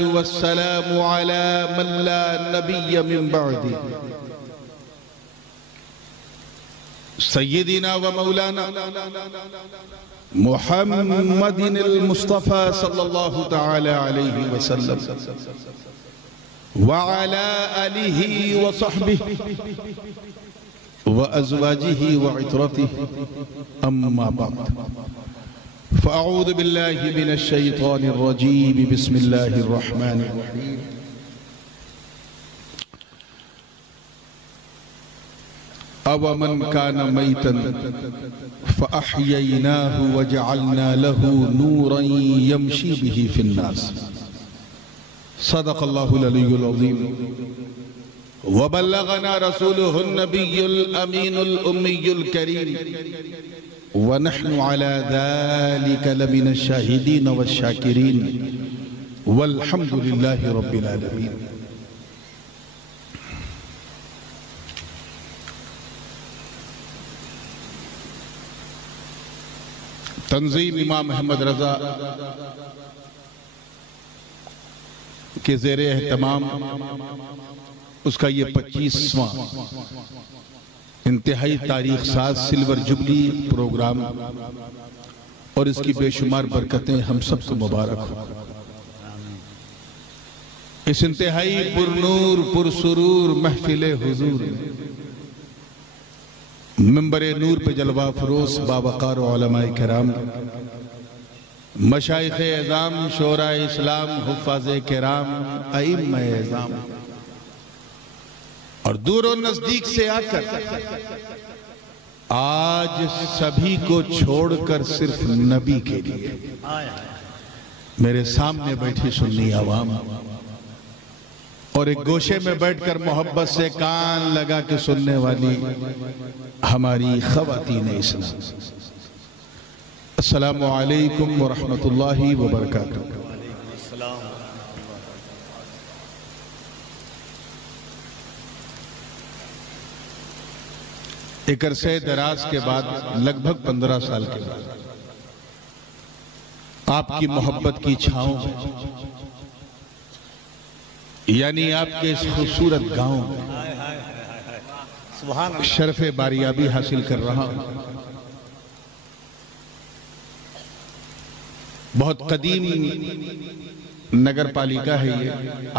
والصلاة والسلام على من لا نبي من بعده سيدنا ومولانا محمد المصطفى صلى الله تعالى عليه وسلم وعلى آله وصحبه وأزواجه وعترته أما بعد فأعوذ بالله من الشيطان الرجيم بسم الله الرحمن الرحيم أَوَمَنْ كَانَ مَيْتًا فَأَحْيَيْنَاهُ وَجَعَلْنَا لَهُ نُورًا يَمْشِي بِهِ فِي النَّاسِ صدق الله العلي العظيم وبلغنا رسوله النبي الأمين الأمي الكريم ونحن على ذلك لمن الشاهدين والشاكرين والحمد لله رب العالمين. تنظیم امام احمد رضا کے زیر اہتمام اس کا یہ 25واں انتہائی تاریخ ساز سلور جبلی پروگرام اور اس کی بے شمار برکتیں ہم سب کو مبارک ہو. اس انتہائی پرنور پرسرور محفل حضور منبر نور پہ جلوہ فروز باوقار علماء کرام مشائخ اعظام شورا اسلام حفاظ کرام ائمہ اعظام اور دور و نزدیک سے آ کر آج سبھی کو چھوڑ کر صرف نبی کے لیے میرے سامنے بیٹھی سنی عوام اور ایک گوشے میں بیٹھ کر محبت سے کان لگا کے سننے والی ہماری خواتین اسلام، السلام علیکم ورحمت اللہ وبرکاتہ. ایک عرصے دراز کے بعد لگ بھگ 15 سال کے بعد آپ کی محبت کی چھاؤں یعنی آپ کے اس خوبصورت گاؤں شرف باریابی حاصل کر رہا ہوں. بہت قدیم نگر پالیکا ہے یہ،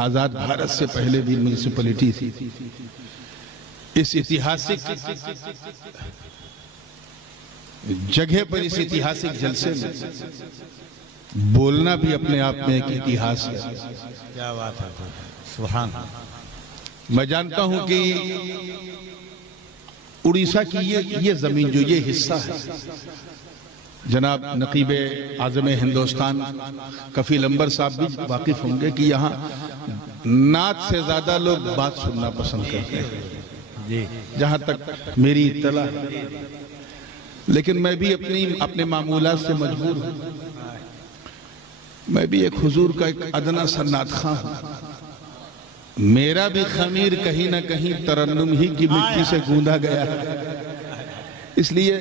آزاد بھارت سے پہلے بھی میونسپلٹی تھی. اس اتہاسک جگہ پر اس اتہاسک جلسے میں بولنا بھی اپنے آپ میں ایک اتہاس ہے. کیا بات ہے، سبحان. میں جانتا ہوں کہ اڑیسہ کی یہ زمین جو یہ حصہ ہے، جناب نقیب اعظم ہندوستان کفیل انبر صاحب بھی واقف ہوں گے کہ یہاں نعت سے زیادہ لوگ بات سننا پسند کرتے ہیں جہاں تک میری اطلاع. لیکن میں بھی اپنے معمولات سے مجبور ہوں. میں بھی ایک حضور کا ایک ادنا سا نعت خواں ہوں. میرا بھی خمیر کہیں نہ کہیں ترنم ہی کی مٹی سے گوندا گیا ہے. اس لیے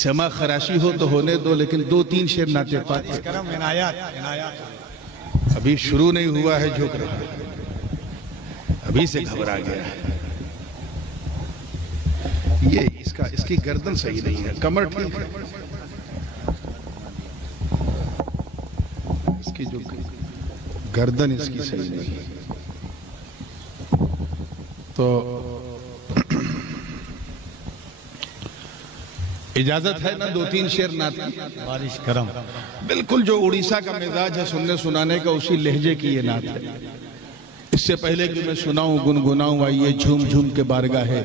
سما خراشی ہو تو ہونے دو، لیکن 2-3 شعر نعت پاک ابھی شروع نہیں ہوا ہے، جھک رہا ہے، ابھی سے گھبرا گیا ہے. یہ اس کی گردن صحیح نہیں ہے، کمر ٹھیک ہے، اس کی جو گردن اس کی صحیح نہیں ہے. تو اجازت ہے نا 2-3 شعر نعت کی؟ بارش کرم. بالکل جو اڑیسہ کا مزاج ہے سننے سنانے کا، اسی لہجے کی یہ نعت ہے. اس سے پہلے کہ میں سناؤں گنگناؤں، آئیے جھوم جھوم کے بارگاہ ہے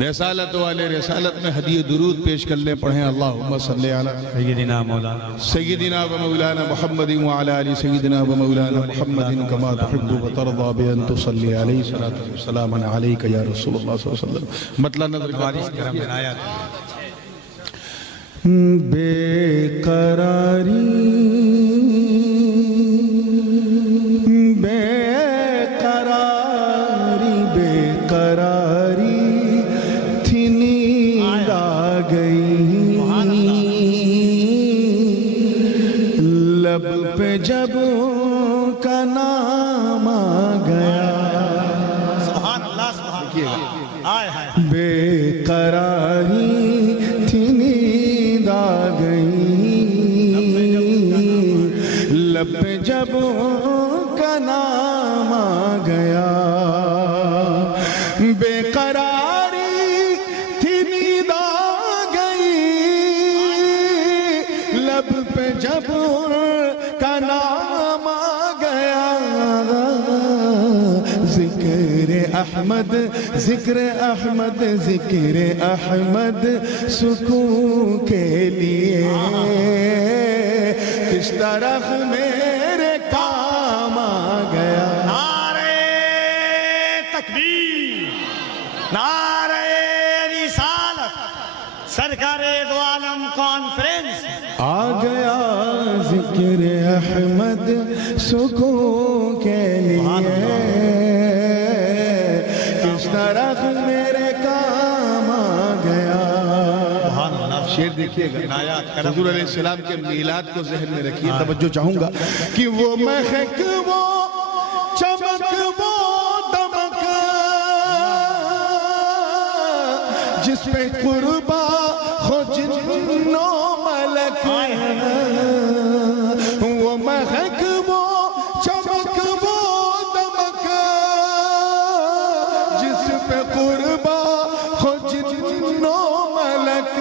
رسالت والے رسالت میں ہدیہ درود پیش کر لیں. پڑھیں اللہم صلی علی سیدنا مولانا سیدنا و مولانا محمد وعلی آل سیدنا و مولانا محمد کما تحب و ترضا بان تصلی علیہ صلاة و سلام علیک یا رسول اللہ صلی اللہ علیہ وسلم. مطلع نظر بارش کرم عنایات. بے قراری تھی نیند آ گئی لب پہ جب کا نام آ گیا، سبحان اللہ سبحان اللہ، آئے ہائے بے قراری تھی نیند آ گئی، لب پہ جب کا نام آ گیا، بے قراری تھی نیند آ گئی، لب پہ جب کا نام آ گیا، ذکر احمد ذکر احمد ذکر احمد سکون کے لیے کس طرح میرے کام آ گیا، نعرہ تکبیر، نعرہ رسالت، سرکار دو عالم کانفرنس آ گیا ذکر احمد سکون کے لیے کس طرح میرے کام آ گیا۔ شعر دیکھیے گا، حضور علیہ السلام کے میلاد کو ذہن میں رکھیے، توجہ چاہوں گا کہ وہ مہک وہ چمک وہ دمک جس پہ قربا ہو جن و ملک، وہ مہک وہ چمک وہ دمک جس پہ قربا ہو جن و ملک،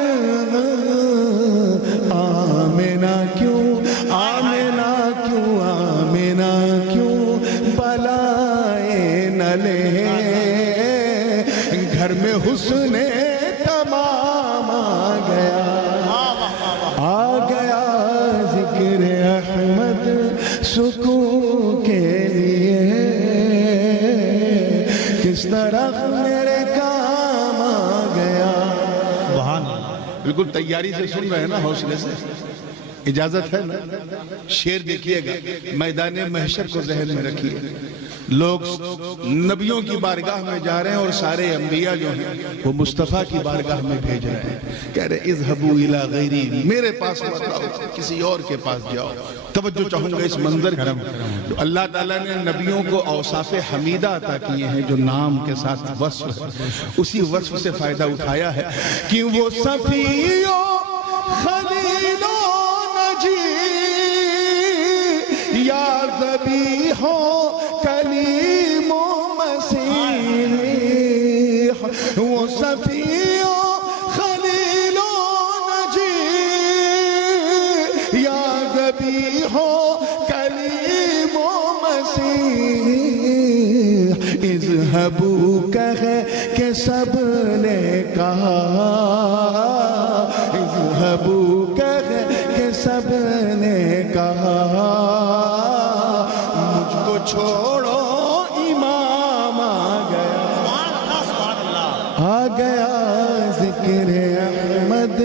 آمینہ کیوں آمینہ کیوں آمینہ کیوں بلائے نہ لے، گھر میں حسن تمام آ گیا، آ گیا ذکر احمد سکون کے لیے کس طرح میرے کام آ گیا۔ سبحان اللہ، بالکل تیاری سے سن رہے ہیں نا، حوصلے سے، اجازت ہے نا؟ شعر دیکھیے گا، میدان محشر کو ذہن میں رکھیے، لوگ نبیوں کی بارگاہ میں جا رہے ہیں اور سارے انبیاء جو ہیں وہ مصطفیٰ کی بارگاہ میں بھیج رہے ہیں، کہہ رہے اذهبوا الى غیری، میرے پاس مت آؤ، کسی اور کے پاس جاؤ۔ توجہ چاہوں گا اس منظر کی، جو اللہ تعالیٰ نے نبیوں کو اوصاف حمیدہ عطا کیے ہیں، جو نام کے ساتھ وصف ہے، اسی وصف سے فائدہ اٹھایا ہے کہ وہ صفی و خلیل و نجی یا ذبیح و کلیم و مسیح، وہ صفی و خلیل و نجی یا ذبیح و کلیم و مسیح، اذهبوا کہے کہ سب نے کہا، اذهبوا کہے کہ سب نے کہا، مجھ کو چھوڑو امام آ گیا، آ گیا ذکر احمد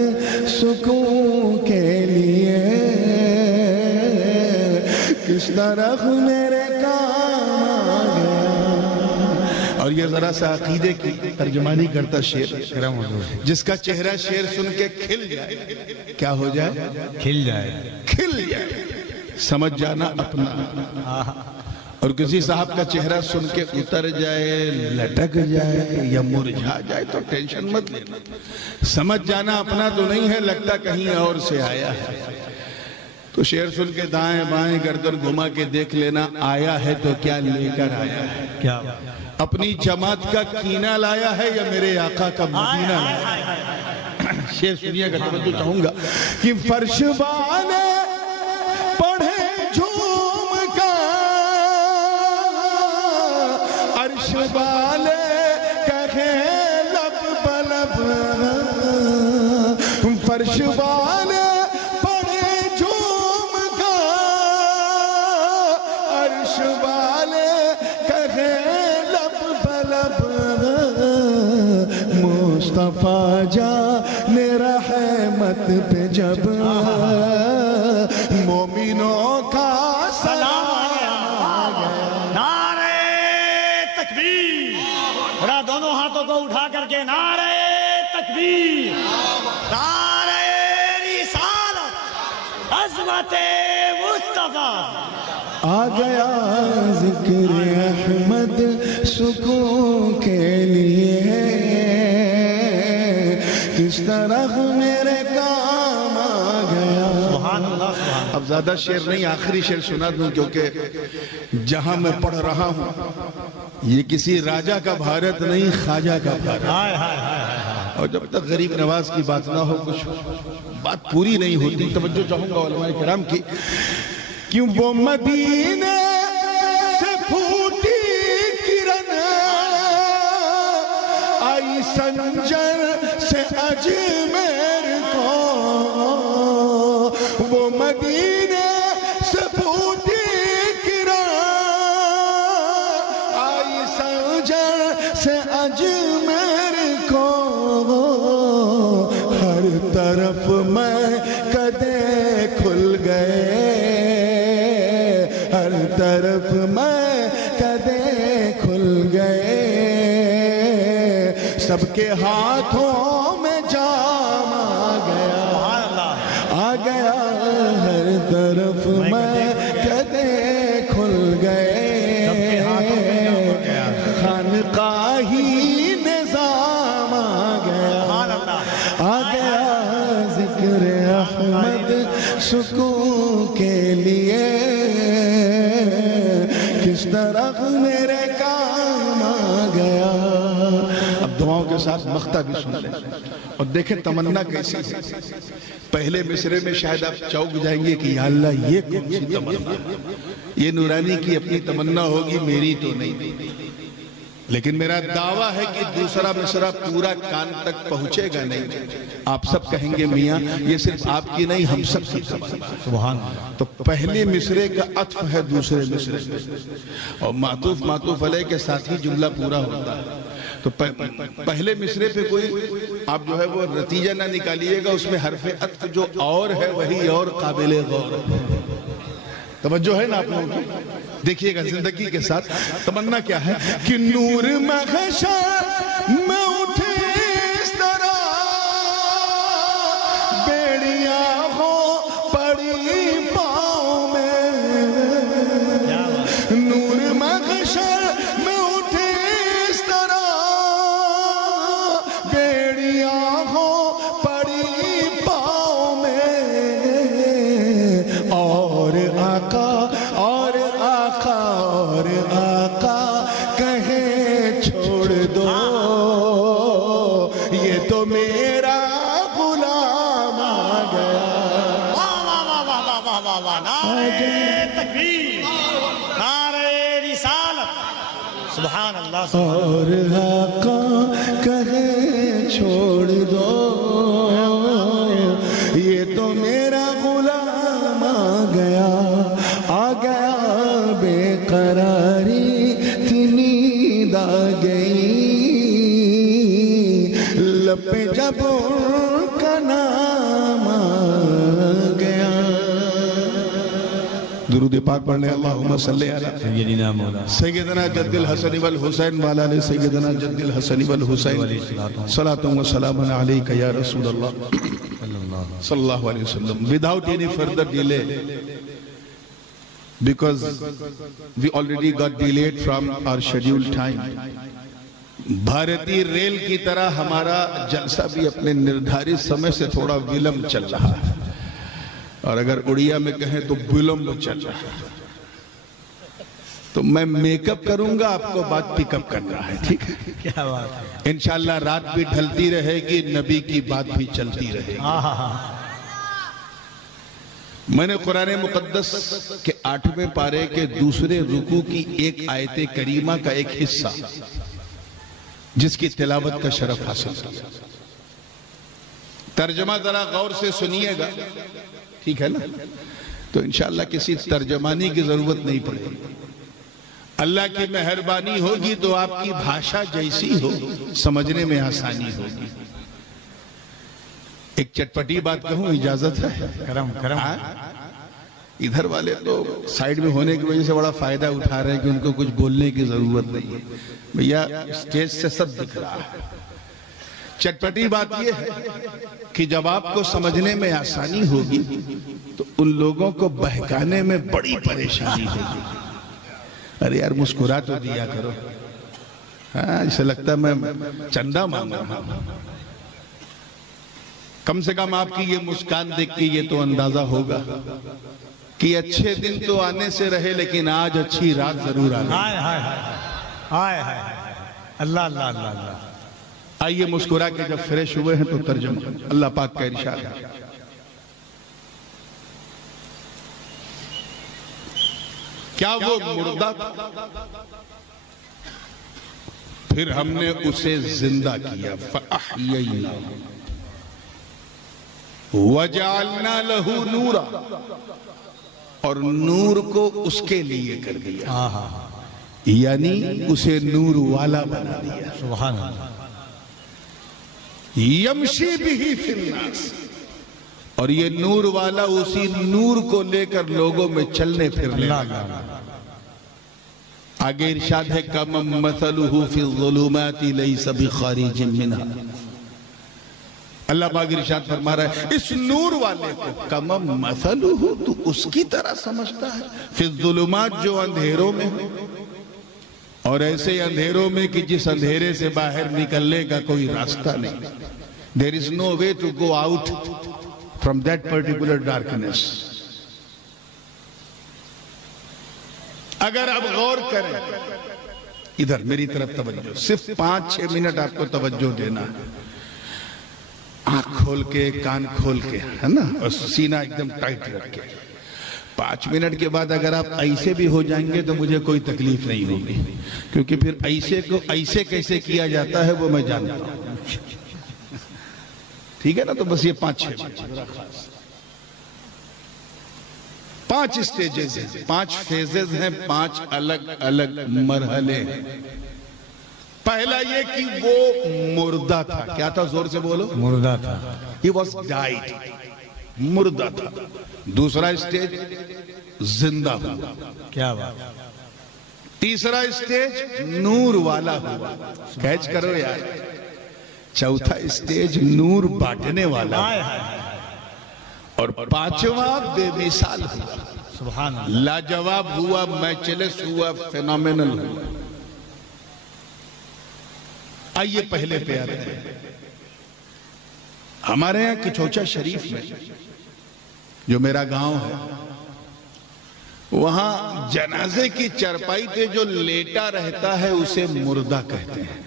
سکون کے لیے کس طرح میرے کام آ گیا۔ اور یہ ذرا سا عقیدے کی ترجمانی کرتا شعر، جس کا چہرہ شعر سن کے کھل جائے، کیا ہو جائے؟ کھل جائے، کھل جائے، سمجھ جانا اپنا، اور کسی صاحب کا چہرہ سن کے اتر جائے، لٹک جائے یا مرجھا جائے تو ٹینشن مت لینا، سمجھ جانا اپنا تو نہیں ہے، لگتا کہیں اور سے آیا ہے، تو شعر سن کے دائیں بائیں گردن گھما کے دیکھ لینا، آیا ہے تو کیا لے کر آیا ہے، کیا اپنی جماعت کا کینہ لایا ہے یا میرے آقا کا مدینہ لایا ہے۔ شعر سنیے گا، توجہ چاہوں گا کہ فرش والے پڑھے جھوم کا، عرش والے کہے لب بلب، فرش والے پڑھے جھوم کا، عرش والے کہے مصطفیٰ جان رحمت پہ جب مومنوں کا سلام آ گیا۔ نعرہ تکبیر، ذرا دونوں ہاتھوں کو اٹھا کر کے نعرہ تکبیر، نعرہ رسالت، عظمت مصطفیٰ، آ گیا ذکر احمد سکون کے لیے، کس طرح میرے کام آ گیا۔ سبحان اللہ سبحان اللہ۔ اب زیادہ شعر نہیں، آخری شعر سنا دوں، کیونکہ جہاں میں پڑھ رہا ہوں یہ کسی راجہ کا بھارت نہیں، خواجہ کا بھارت۔ ہائے ہائے ہائے ہائے۔ اور جب تک غریب نواز کی بات نہ ہو، کچھ بات پوری نہیں ہوتی۔ توجہ چاہوں گا علماء کرام کی، کیوں وہ مدینے سے پھوٹی کرن آئی سنجر سے اجمیر کو، وہ مدینے سے پھوٹی کرن آئی سنجر سے اجمیر کو، ہر طرف میں کدے کھل گئے، ہر طرف میں کدے کھل گئے، سب کے ہاتھوں میں جام آ گیا، سبحان اللہ۔ آ گیا ہر طرف میں کدے کھل گئے، سب کے ہاتھوں میں جام آ گیا، خانقاہی نظام آ گیا، سبحان اللہ۔ آ گیا ذکر احمد سکون کے لیے، کس طرح میرے کام آ گیا۔ اب دعاؤں کے ساتھ مقطع بھی سن لیں اور دیکھیں تمنا کیسی ہے۔ پہلے مصرے میں شاید آپ چوک جائیں گے کہ یا اللہ یہ کون سی تمنا، یہ نورانی کی اپنی تمنا ہوگی، میری تو نہیں، لیکن میرا دعویٰ ہے کہ دوسرا مصرع پورا کان تک پہنچے گا نہیں۔ آپ سب کہیں گے میاں یہ صرف آپ کی نہیں، ہم سب کی تمنا ہے۔ سبحان اللہ۔ تو پہلے مصرے کا عطف ہے دوسرے مصرے میں، اور معطوف علیہ کے ساتھ ہی جملہ پورا ہوتا ہے۔ تو پہلے مصرے پہ کوئی آپ جو ہے وہ نتیجہ نہ نکالیے گا، اس میں حرف عطف جو اور ہے وہی اور قابل غور ہے۔ توجہ ہے نا آپ لوگوں کی؟ دیکھیے گا زندگی کے ساتھ تمنا کیا ہے کہ نور محشر میں اٹھے اس طرح، بیڑیاں ہو پڑی پاؤں میں، نور محشر میں اٹھے اس طرح، بیڑیاں ہو پڑی پاؤں میں، اور آقا اور آقا اور آقا کہے چھوڑ دو، یہ تو میرا غلام آ گیا۔ واہ واہ واہ واہ واہ واہ واہ واہ، نعرہ تکبیر، نعرہ رسالت، سبحان اللہ سبحان اور آقا کہے چھوڑ دو، یہ تو میرا غلام آ گیا، آ گیا بے قراری تھی نیند آ گئی، لب پہ جب ان کا نام آ گیا۔ درود پاک پڑھنے اللہم صلی علی سیدنا مولا سیدنا جد الحسن والحسین والا علی سیدنا جد الحسن والحسین صلاة و سلام علیکہ یا رسول اللہ صلی اللہ علیہ وسلم۔ Without any further delay, because we already got delayed from our scheduled time. بھارتی ریل کی طرح ہمارا جلسہ بھی اپنے نردھارت سمے سے تھوڑا ولمب چل رہا ہے، اور اگر اڑیا میں کہیں تو ولمب چل رہا ہے۔ تو میں میک اپ کروں گا، آپ کو بات پک اپ کرنا ہے، ٹھیک ہے؟ کیا بات ہے، انشاءاللہ رات بھی ڈھلتی رہے گی، نبی کی بات بھی چلتی رہے گی۔ میں نے قرآن مقدس کے 8ویں پارے کے دوسرے رکوع کی ایک آیت کریمہ کا ایک حصہ جس کی تلاوت کا شرف حاصل کیا۔ ترجمہ ذرا غور سے سنیے گا، ٹھیک ہے نا؟ تو انشاءاللہ کسی ترجمانی کی ضرورت نہیں پڑے گی۔ اللہ کی مہربانی ہوگی تو آپ کی بھاشا جیسی ہو سمجھنے میں آسانی ہوگی۔ ایک چٹپٹی بات کہوں، اجازت ہے؟ کرم کرم۔ ادھر والے تو سائیڈ میں ہونے کی وجہ سے بڑا فائدہ اٹھا رہے ہیں کہ ان کو کچھ بولنے کی ضرورت نہیں ہے۔ بھیا اسٹیج سے سب دکھ رہا ہے۔ چٹپٹی بات یہ ہے کہ جب آپ کو سمجھنے میں آسانی ہوگی تو ان لوگوں کو بہکانے میں بڑی پریشانی ہوگی. ارے یار مسکرا تو دیا کرو. ہاں اسے لگتا ہے میں چندہ مانگ رہا ہوں. کم سے کم آپ کی یہ مسکان دیکھ کے یہ تو اندازہ ہوگا کہ اچھے دن تو آنے سے رہے لیکن آج اچھی رات ضرور آ گئی. ہائے ہائے ہائے ہائے اللہ اللہ اللہ اللہ. آئیے مسکرا کے جب فریش ہوئے ہیں تو ترجمہ اللہ پاک کا ارشاد ہے. کیا وہ مردہ تھا پھر ہم نے اسے زندہ کیا فَأَحْيَيْنَاهُ وَجَعَلْنَا لَهُ نُورًا اور نور کو اس کے لیے کر دیا یعنی اسے نور والا بنا دیا. سبحان اللہ. یمشی بھی فی الناس اور یہ نور والا اسی نور کو لے کر لوگوں میں چلنے پھرنے لگا. آگے ارشاد ہے کَمَن مَثَلُهُ فِي الظُّلُمَاتِ لَيْسَ بِخَارِجٍ مِّنْهَا. اللہ پاک ارشاد فرما رہا ہے اس نور والے کو کَمَن مَثَلُهُ تو اس کی طرح سمجھتا ہے فی الظلمات جو اندھیروں میں اور ایسے اندھیروں میں کہ جس اندھیرے سے باہر نکلنے کا کوئی راستہ نہیں. There is no way to go out from that particular darkness. اگر آپ غور کریں ادھر میری طرف توجہ صرف 5-6 منٹ آپ کو توجہ دینا ہے. آنکھ کھول کے کان کھول کے ہے نا اور سینہ ایک دم ٹائٹ رکھ کے 5 منٹ کے بعد اگر آپ ایسے بھی ہو جائیں گے تو مجھے کوئی تکلیف نہیں ہوگی کیونکہ پھر ایسے کو ایسے کیسے کیا جاتا ہے وہ میں جانتا ہوں. ٹھیک ہے نا. تو بس یہ 5-6 منٹ 5 اسٹیجز ہیں 5 فیزز ہیں 5 الگ الگ مرحلے ہیں. پہلا یہ کہ وہ مردہ تھا. کیا تھا زور سے بولو. مردہ تھا. He was died. مردہ تھا. دوسرا اسٹیج زندہ ہوا. کیا بات. تیسرا اسٹیج نور والا ہوا. کیچ کرو یار. چوتھا اسٹیج نور بانٹنے والا اور 5واں بے مثال ہوا. سبحان اللہ. لاجواب ہوا میچلس ہوا فینومینل ہوا. آئیے پہلے پہ آتے ہیں. ہمارے یہاں کچوچا شریف میں جو میرا گاؤں ہے وہاں جنازے کی چرپائی پہ جو لیٹا رہتا ہے اسے مردہ کہتے ہیں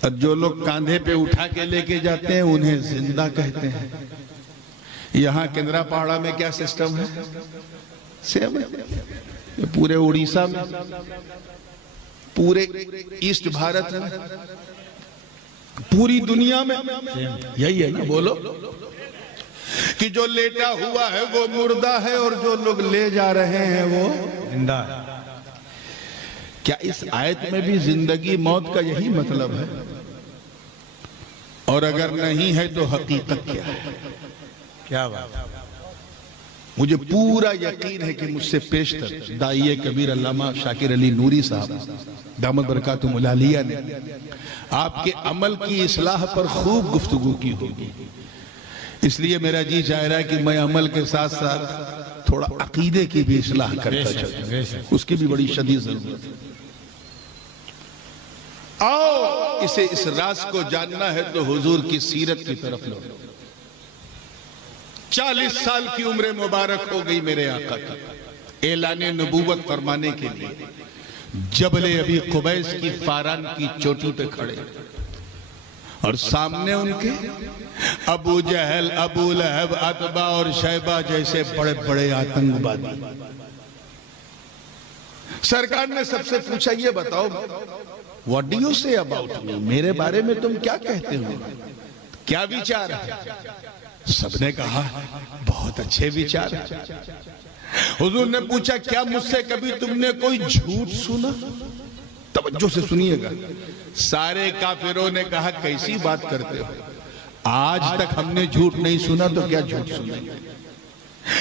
اور جو لوگ کاندھے پہ اٹھا کے لے کے جاتے ہیں انہیں زندہ کہتے ہیں. یہاں کندرا پہاڑا میں کیا سسٹم ہے سیم ہے. پورے اڑیسہ میں پورے ایسٹ بھارت میں پوری دنیا میں یہی ہے نا. بولو کہ جو لیٹا ہوا ہے وہ مردہ ہے اور جو لوگ لے جا رہے ہیں وہ زندہ ہے. کیا اس آیت میں بھی زندگی موت کا یہی مطلب ہے؟ اور اگر نہیں ہے تو حقیقت کیا ہے؟ کیا بات. مجھے پورا یقین ہے کہ مجھ سے پیشتر داعیہ کبیر علامہ شاکر علی نوری صاحب دامت برکاتہم العالیہ نے آپ کے عمل کی اصلاح پر خوب گفتگو کی ہوگی. اس لیے میرا جی چاہ رہا ہے کہ میں عمل کے ساتھ ساتھ تھوڑا عقیدے کی بھی اصلاح کرتا چلوں. اس کی بھی بڑی شدید ضرورت ہے. آؤ اسے اس راز کو جاننا ہے تو حضور کی سیرت کی طرف لو. 40 سال کی عمر مبارک ہو گئی میرے آقا کی اعلان نبوت فرمانے کے لیے جبل ابی قبیس کی فاران کی چوٹی پہ کھڑے اور سامنے ان کے ابو جہل ابو لہب عتبہ اور شیبہ جیسے بڑے بڑے آتنکوادی. سرکار نے سب سے پوچھا یہ بتاؤ what do you say about me میرے بارے میں تم کیا کہتے ہو کیا وچار ہے. سب نے کہا بہت اچھے وچار. حضور نے پوچھا کیا مجھ سے کبھی تم نے کوئی جھوٹ سنا. توجہ سے سنیے گا. سارے کافروں نے کہا کیسی بات کرتے ہو آج تک ہم نے جھوٹ نہیں سنا تو کیا جھوٹ سنیں گے.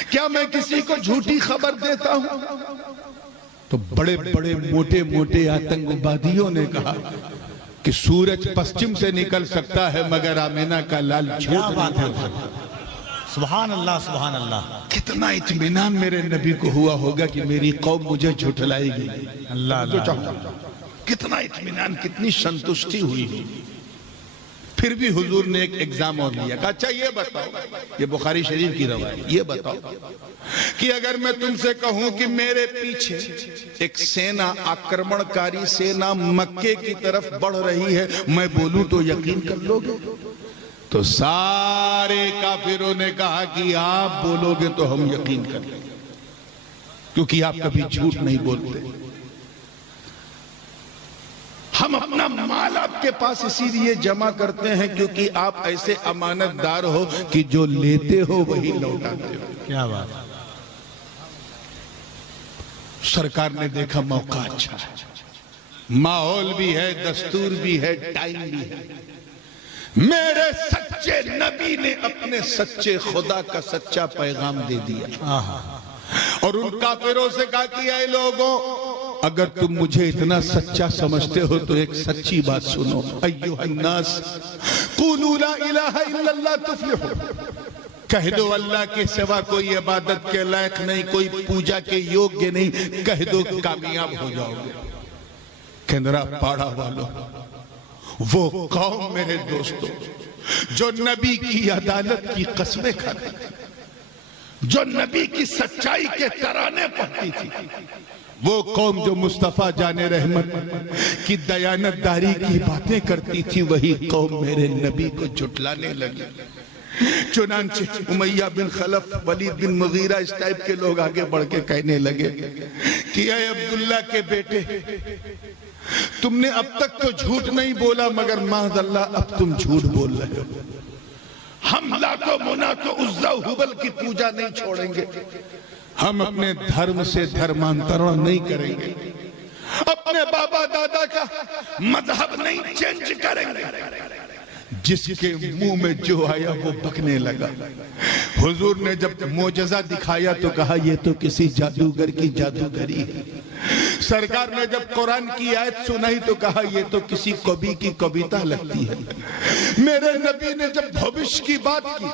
کیا میں کسی کو جھوٹی خبر دیتا ہوں. تو بڑے بڑے موٹے موٹے آتنکوادیوں نے کہا کہ سورج پسچم سے نکل سکتا ہے مگر آمینہ کا لال جھوٹ نہیں کر سکتا. سبحان اللہ سبحان اللہ. کتنا اطمینان میرے نبی کو ہوا ہوگا کہ میری قوم مجھے جھٹلائے گی. اللہ اللہ. کتنا اطمینان، کتنی سنتشٹی ہوئی. پھر بھی حضور نے ایک ایگزام اور لیا، کہا اچھا یہ بتاؤ، یہ بخاری شریف کی روایت، یہ بتاؤ کہ اگر میں تم سے کہوں کہ میرے پیچھے ایک سینا، آکرمنکاری سینا مکے کی طرف بڑھ رہی ہے، میں بولوں تو یقین کر لو گے؟ تو سارے کافروں نے کہا کہ آپ بولو گے تو ہم یقین کر لیں گے، کیونکہ آپ کبھی جھوٹ نہیں بولتے. ہم اپنا مال آپ کے پاس اسی لیے جمع کرتے ہیں کیونکہ آپ ایسے امانت دار ہو کہ جو لیتے ہو وہی لوٹاتے ہو. کیا بات. سرکار نے دیکھا موقع اچھا ہے، ماحول بھی ہے، دستور بھی ہے، ٹائم بھی ہے. میرے سچے نبی نے اپنے سچے خدا کا سچا پیغام دے دیا اور ان کافروں سے کہا کہ اے لوگوں، اگر تم مجھے اتنا سچا سمجھتے ہو تو ایک سچی بات سنو. ایوہ الناس قولوا لا الہ الا اللہ تفلحوا. کہہ دو اللہ کے سوا کوئی عبادت کے لائق نہیں، کوئی پوجا کے یوگیہ نہیں، کہہ دو کامیاب ہو جاؤ گے. کندرا پاڑا والو، وہ قوم میرے دوستوں جو نبی کی عدالت کی قسمیں کھاتی تھی، جو نبی کی سچائی کے ترانے پڑھتی تھی، وہ قوم جو مصطفیٰ جان رحمت کی دیانت داری کی باتیں کرتی تھی، وہی قوم میرے نبی کو جھٹلانے لگی. چنانچہ امیہ بن خلف، ولید بن مغیرہ، اس ٹائپ کے لوگ آگے بڑھ کے کہنے لگے کہ اے عبداللہ کے بیٹے، تم نے اب تک تو جھوٹ نہیں بولا مگر معاذ اللہ اب تم جھوٹ بول رہے ہو. ہم لات و منات و عزا و حبل کی پوجا نہیں چھوڑیں گے، ہم اپنے دھرم سے دھرمانترن نہیں کریں گے، اپنے بابا دادا کا مذہب نہیں چینج کریں گے. جس کے منہ میں جو آیا وہ بکنے لگا. حضور نے جب معجزہ دکھایا تو کہا یہ تو کسی جادوگر کی جادوگری ہے. سرکار نے جب قرآن کی آیت سنائی تو کہا یہ تو کسی کبھی کی کبیتا لگتی ہے. میرے نبی نے جب بھوش کی بات کی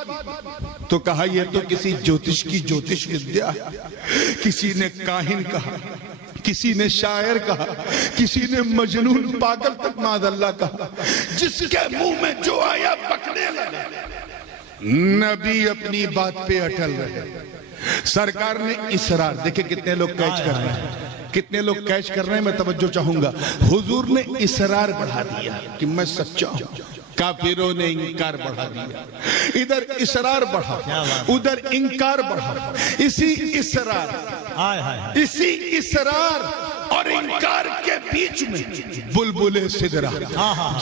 تو کہا یہ تو کسی جوتش کی جوتش ودیا ہے. کسی نے کاہن کہا، کسی نے شاعر کہا، کسی نے مجنون پاگل تک معاذ اللہ کہا. جس کے منہ میں جو آیا بکنے لگا. نبی اپنی بات پہ اٹل رہے. سرکار نے اصرار، دیکھیں کتنے لوگ کیچ کر رہے ہیں، کتنے لوگ کیچ کر رہے ہیں، میں توجہ چاہوں گا. حضور نے اصرار بڑھا دیا کہ میں سچا ہوں. کافروں نے انکار بڑھا دیا. ادھر اصرار بڑھا، ادھر انکار بڑھا. اسی اصرار اور انکار کے بیچ میں بلبل سدرہ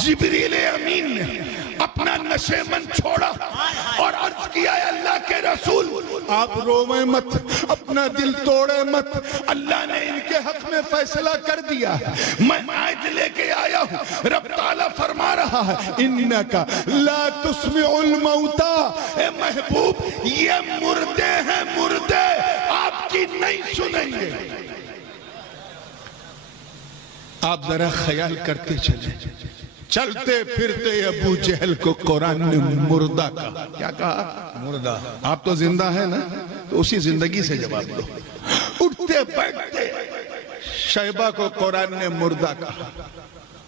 جبریل امین نے اپنا نشیمن چھوڑا اور عرض کیا ہے اللہ کے رسول آپ روئیں مت، اپنا دل توڑے مت، اللہ نے ان کے حق میں فیصلہ کر دیا ہے. میں آیت لے کے آیا ہوں. رب تعالیٰ فرما رہا ہے انکا لا تسمع الموتا. اے محبوب یہ مردے ہیں، مردے آپ کی نہیں سنیں گے. آپ ذرا خیال کرتے چلیں. چلتے پھرتے ابو جہل کو قرآن نے مردہ کہا. کیا کہا؟ مردہ. آپ تو زندہ ہیں نا، تو اسی زندگی سے جواب دو. اٹھتے بیٹھتے شیبہ کو قرآن نے مردہ کہا.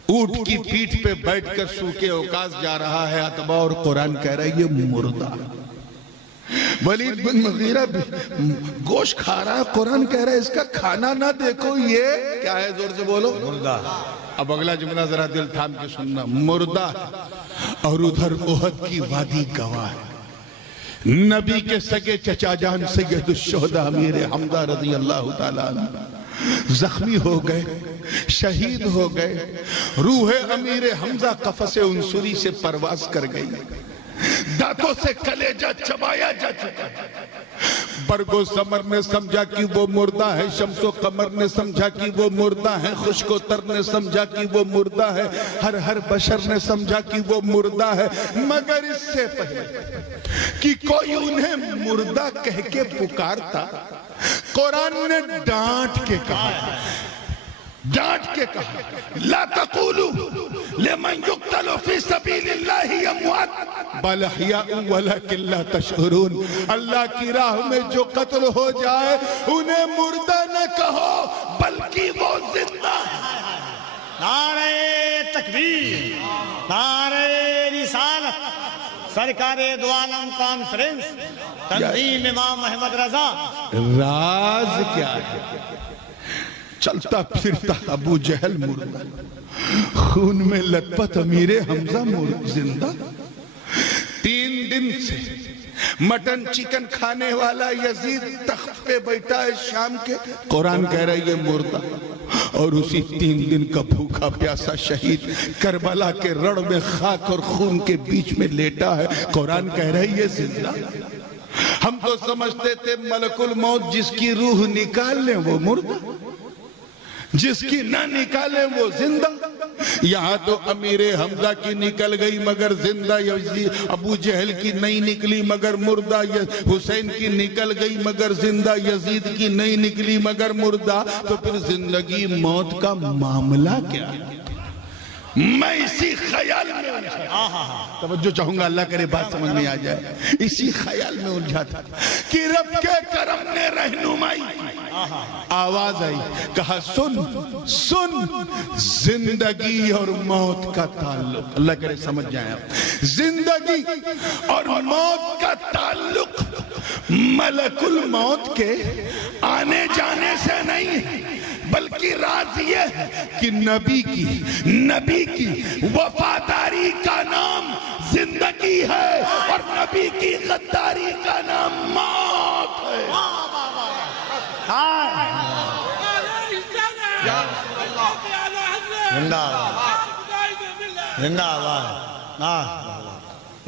اونٹ کی پیٹھ پہ بیٹھ کر سوکے اوقاز جا رہا ہے اتبا اور قرآن کہہ رہا ہے یہ مردہ. ولید بن مغیرہ گوشت کھا رہا ہے، قرآن کہہ رہا ہے اس کا کھانا نہ دیکھو، یہ کیا ہے؟ زور سے بولو. مردہ. اب اگلا جملہ ذرا دل تھام کے سننا. مردہ اور ادھر احد کی وادی گواہ ہے. نبی کے سگے چچا جان سید الشہداء امیر حمزہ رضی اللہ تعالیٰ عنہ زخمی ہو گئے، شہید ہو گئے. روح امیر حمزہ قفص عنصری سے پرواز کر گئی. دانتوں سے کلیجہ چبایا جا چکا ہے. برگ و ثمر نے سمجھا کہ وہ مردہ ہے، شمس و قمر نے سمجھا کہ وہ مردہ ہے، خشک و تر نے سمجھا کہ وہ مردہ ہے، ہر بشر نے سمجھا کہ وہ مردہ ہے. مگر اس سے پہلے کہ کوئی انہیں مردہ کہہ کے پکارتا، قرآن نے ڈانٹ کے کہا ڈانٹ کے کہا لا تقولوا لمن يقتل في سبيل الله اموات بل احياء ولكن لا تشعرون. اللہ کی راہ میں جو قتل ہو جائے انہیں مردہ نہ کہو بلکہ وہ زندہ ہے. نعرہ تکبیر، نعرہ رسالت، سرکار دو عالم کانفرنس، تنظیم امام احمد رضا. راز کیا ہے؟ چلتا پھرتا ابو جہل مردہ، خون میں لت پت امیر حمزہ زندہ. 3 دن سے مٹن چکن کھانے والا یزید تخت پہ بیٹھا ہے شام کے، قرآن کہہ رہا ہے یہ مردہ. اور اسی 3 دن کا بھوکا پیاسا شہید کربلا کے رڑ میں خاک اور خون کے بیچ میں لیٹا ہے، قرآن کہہ رہا ہے یہ زندہ. ہم تو سمجھتے تھے ملک الموت جس کی روح نکال لیں وہ مردہ، جس کی نہ نکالے وہ زندہ. یہاں تو امیر حمزہ کی نکل گئی مگر زندہ، ابو جہل کی نہیں نکلی مگر مردہ، حسین کی نکل گئی مگر زندہ، یزید کی نہیں نکلی مگر مردہ. تو پھر زندگی موت کا معاملہ کیا؟ میں اسی خیال میں توجہ چاہوں گا، اللہ کرے بات سمجھ میں آ جائے. اسی خیال میں الجھا تھا کہ رب کے کرم نے رہنمائی. آواز آئی، کہا سن سن زندگی اور موت کا تعلق. اللہ کرے سمجھ جائیں آپ. زندگی اور موت کا تعلق ملک الموت کے آنے جانے سے نہیں ہے، بلکہ راز یہ ہے کہ نبی کی وفاداری کا نام زندگی ہے اور نبی کی غداری کا نام موت ہے. زندہ آباد.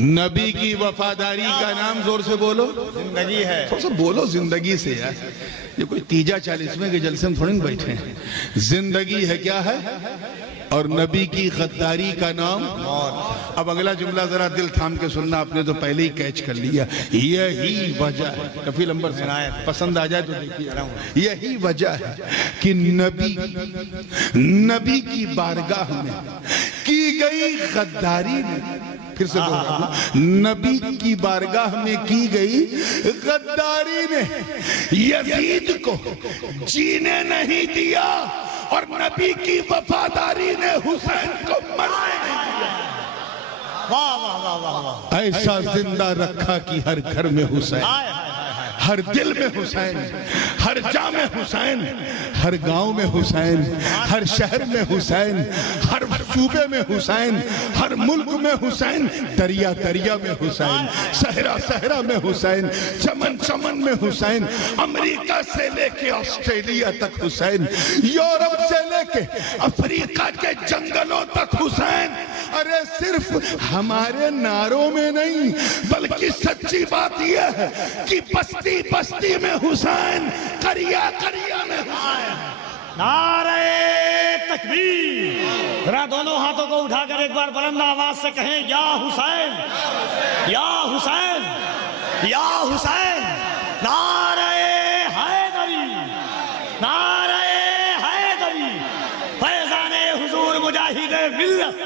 نبی کی وفاداری کا نام زور سے بولو زندگی ہے. تھوڑا سا بولو زندگی سے یار، یہ کوئی 30-40 کے جلسے میں تھوڑی بیٹھے ہیں. زندگی ہے کیا ہے؟ اور نبی کی غداری کا نام موت. اب اگلا جملہ ذرا دل تھام کے سننا، آپ نے تو پہلے ہی کیچ کر لیا. یہی وجہ ہے، کفیل انبر سے پسند آ جائے تو دیکھیے، یہی وجہ ہے کہ نبی کی بارگاہ میں کی گئی غداری نے، پھر سے نبی کی بارگاہ میں کی گئی غداری نے یزید کو جینے نہیں دیا اور نبی کی وفاداری نے حسین کو مرنے نہیں دیا. ایسا زندہ رکھا کہ ہر گھر میں حسین، ہر دل میں حسین، ہر جا میں حسین، ہر گاؤں میں حسین، ہر شہر میں حسین، ہر صوبے میں حسین، ہر ملک میں حسین، دریا دریا میں حسین، صحرا صحرا میں حسین، چمن چمن میں حسین، امریکہ سے لے کے آسٹریلیا تک حسین، یورپ سے لے کے افریقہ کے جنگلوں تک حسین. ارے صرف ہمارے نعروں میں نہیں بلکہ سچی بات یہ ہے کہ بستی بستی میں حسین، قریہ قریہ میں حسین. نعرہ تکبیر. ذرا دونوں ہاتھوں کو اٹھا کر ایک بار بلند آواز سے کہیں یا حسین، یا حسین، یا حسین. نعرہ حیدری، نعرہ حیدری. فیضان حضور مجاہد ملت،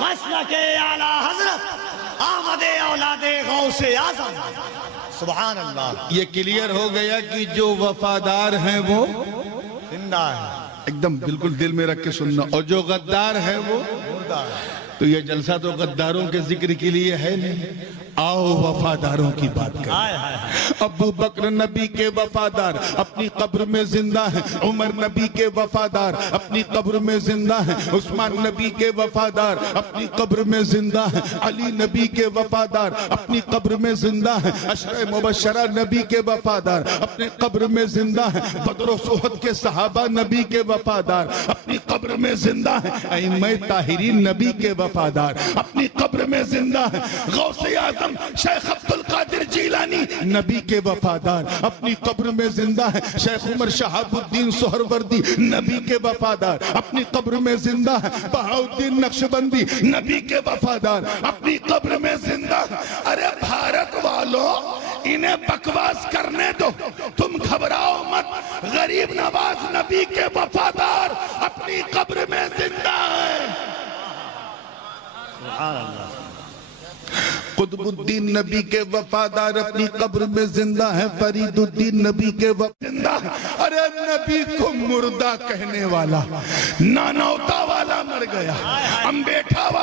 مسلک اعلیٰ حضرت، آمد اولاد غوث اعظم. سبحان اللہ. یہ کلیئر ہو گیا کہ جو وفادار ہیں وہ زندہ ہے. ایک دم بالکل دل میں رکھ کے سننا، اور جو غدار ہے وہ مردہ ہے. تو یہ جلسہ تو غداروں کے ذکر کے لیے ہے نہیں. آؤ وفاداروں کی بات کریں. ابو بکر نبی کے وفادار اپنی قبر میں زندہ ہیں، عمر نبی کے وفادار اپنی قبر میں زندہ ہیں، عثمان نبی کے وفادار اپنی قبر میں زندہ ہیں، علی نبی کے وفادار اپنی قبر میں زندہ ہیں، عشرہ مبشرہ نبی کے وفادار اپنی قبر میں زندہ ہیں، بدر و احد کے صحابہ نبی کے وفادار اپنی قبر میں زندہ ہیں، ائمہ طاہرین نبی کے وفادار اپنی قبر میں زندہ ہیں، غوث اعظم شیخ عبدالقادر جیلانی نبی کے وفادار اپنی قبر میں زندہ ہیں، شیخ عمر شہاب الدین سہروردی نبی کے وفادار اپنی قبر میں زندہ ہیں، بہاؤالدین نقشبندی نبی کے وفادار اپنی قبر میں زندہ ہیں. ارے بھارت والوں، انہیں بکواس کرنے دو، تم گھبراؤ مت. غریب نواز نبی کے وفادار اپنی قبر میں زندہ ہے. سبحان اللہ. قطب الدین نبی کے وفادار اپنی قبر میں زندہ ہیں. فرید الدین نبی کے زندہ. ارے نبی کو مردہ کہنے والا نانوتا والا مر گیا, امبیٹھا والا